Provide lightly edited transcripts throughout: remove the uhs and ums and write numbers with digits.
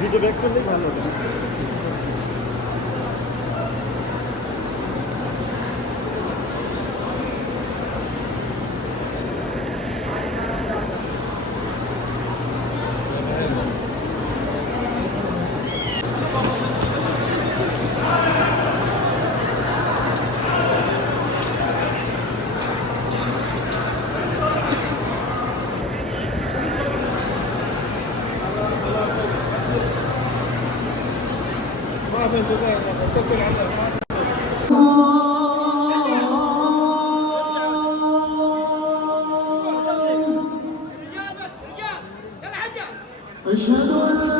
Video back করলেই ভালো হবে। أشهد أن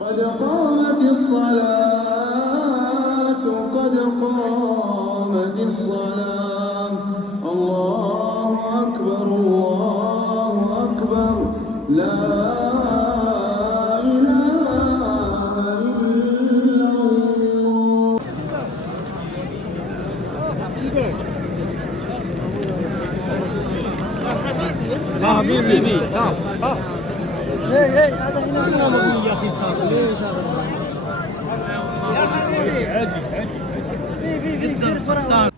قد قامت الصلاة قد قامت الصلاة الله أكبر لا إله إلا الله. حبيبي هذا هنا يا أخي صار ليش هذا يا حبيبي عادي في كثير بسرعة.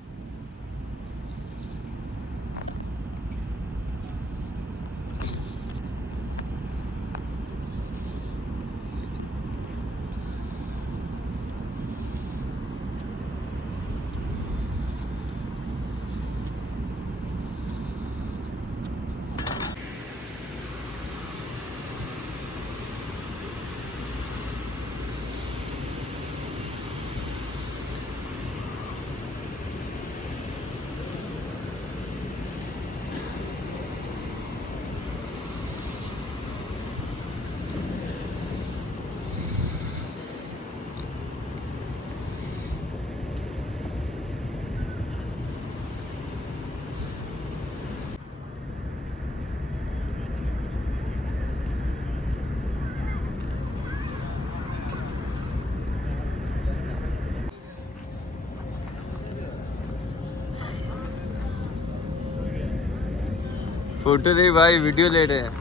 फोटो नहीं भाई, वीडियो ले रहे हैं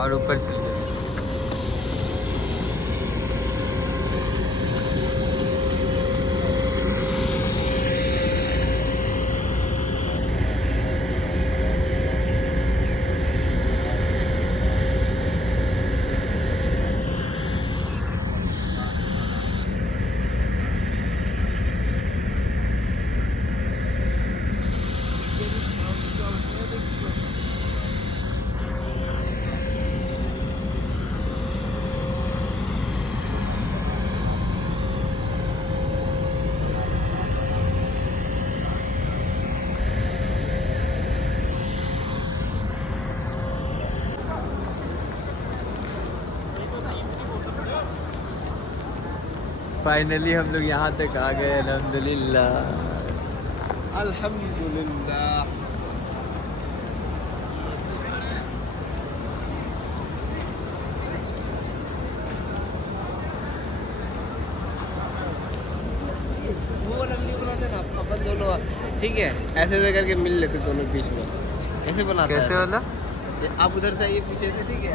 और ऊपर चल गए। फाइनली हम लोग यहाँ तक आ गए। अल्हम्दुलिल्लाह अल्हम्दुलिल्लाह। वो वाला वीडियो बनाते ना अपन दोनों, ठीक है, ऐसे ऐसे करके मिल लेते दोनों बीच में, ऐसे बनाते कैसे हैं। वाला? आप उधर से आइए पीछे से, ठीक है,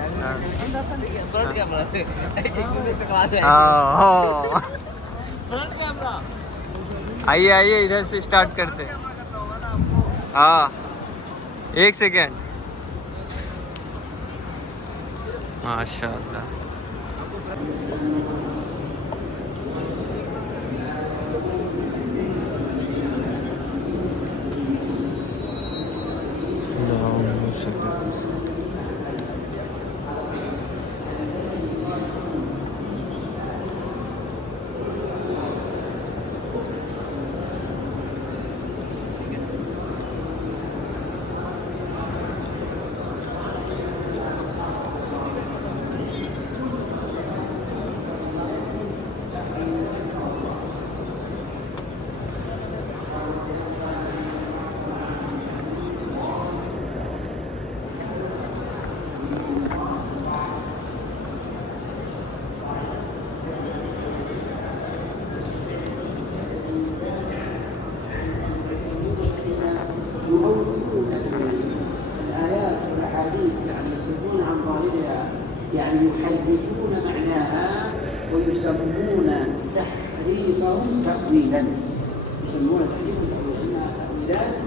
फ्रंट कैमरा से एक दूसरे से पास है, फ्रंट कैमरा। आइए आइए, इधर से स्टार्ट करते हैं। हाँ, 1 सेकेंड। माशाल्लाह। يعني يحرفون معناها ويسمون تحريفهم تأويلا، يسمون تحريفهم تأويلا. إنها تأويلات